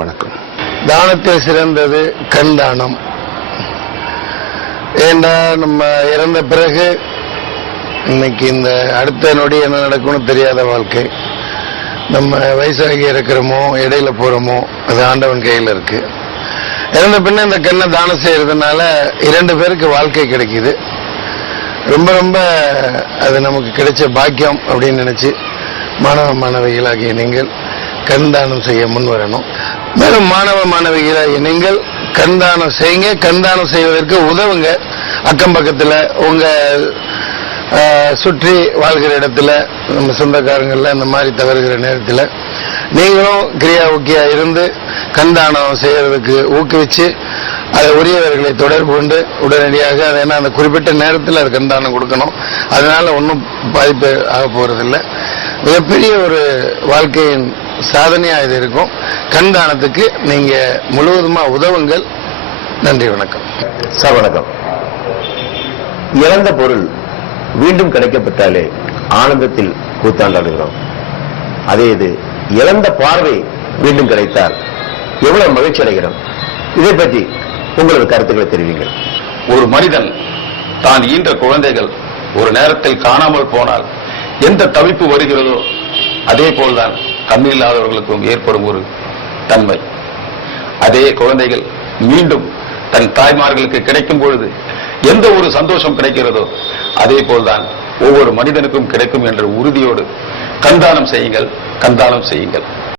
வணக்கம். தானத்தில் சிறந்தது கண் தானம். ஏண்டா நம்ம இறந்த பிறகு இன்னைக்கு இந்த அடுத்த நொடி என்ன நடக்கும்னு தெரியாத வாழ்க்கை. நம்ம வயசாகி இருக்கிறோமோ இடையில போறோமோ அது ஆண்டவன் கையில் இருக்கு. இறந்த பின்ன இந்த கண்ணை தானம் செய்யறதுனால 2 பேருக்கு வாழ்க்கை கிடைக்குது. ரொம்ப ரொம்ப அது நமக்கு கிடைச்ச பாக்கியம் அப்படின்னு நினைச்சு மாணவ மாணவிகளாகிய நீங்கள் கண் தானம் செய்ய முன் வரணும். மேலும் மாணவ மாணவிகளாகிய நீங்கள் கண் தானம் செய்யுங்க. கண் தானம் செய்வதற்கு உதவுங்க. அக்கம் பக்கத்துல உங்க சுற்றி வாழ்கிற இடத்துல நம்ம சொந்தக்காரங்கள்ல இந்த மாதிரி தவறுகிற நேரத்தில் நீங்களும் கிரியா ஊக்கியா இருந்து கண் தானம் செய்யறதுக்கு ஊக்குவிச்சு அதை உரியவர்களை தொடர்பு கொண்டு உடனடியாக அதை அந்த குறிப்பிட்ட நேரத்தில் அது கண் தானம் கொடுக்கணும். அதனால ஒன்றும் பாதிப்பு ஆக போறதில்லை. மிகப்பெரிய ஒரு வாழ்க்கையின் சாதனையா இது இருக்கும். கண் தானத்துக்கு நீங்க முழுவதுமா உதவுங்கள். நன்றி, வணக்கம். சார் வணக்கம். இழந்த பொருள் மீண்டும் கிடைக்கப்பட்டாலே ஆனந்தத்தில் கூத்தாண்டாடுகிறோம். அதே இது இழந்த பார்வை மீண்டும் கிடைத்தால் எவ்வளவு மகிழ்ச்சி அடைகிறோம். இதை பற்றி உங்களது கருத்துக்களை தெரிவிங்கள். ஒரு மனிதன் தான் ஈன்ற குழந்தைகள் ஒரு நேரத்தில் காணாமல் போனால் எந்த தவிப்பு வருகிறதோ அதே போல்தான் கண்ணில்லாதவர்களுக்கும் ஏற்படும் ஒரு தன்மை. அதே குழந்தைகள் மீண்டும் தன் தாய்மார்களுக்கு கிடைக்கும் பொழுது எந்த ஒரு சந்தோஷம் கிடைக்கிறதோ அதே போல்தான் ஒவ்வொரு மனிதனுக்கும் கிடைக்கும் என்ற உறுதியோடு கண்தானம் செய்யுங்கள்.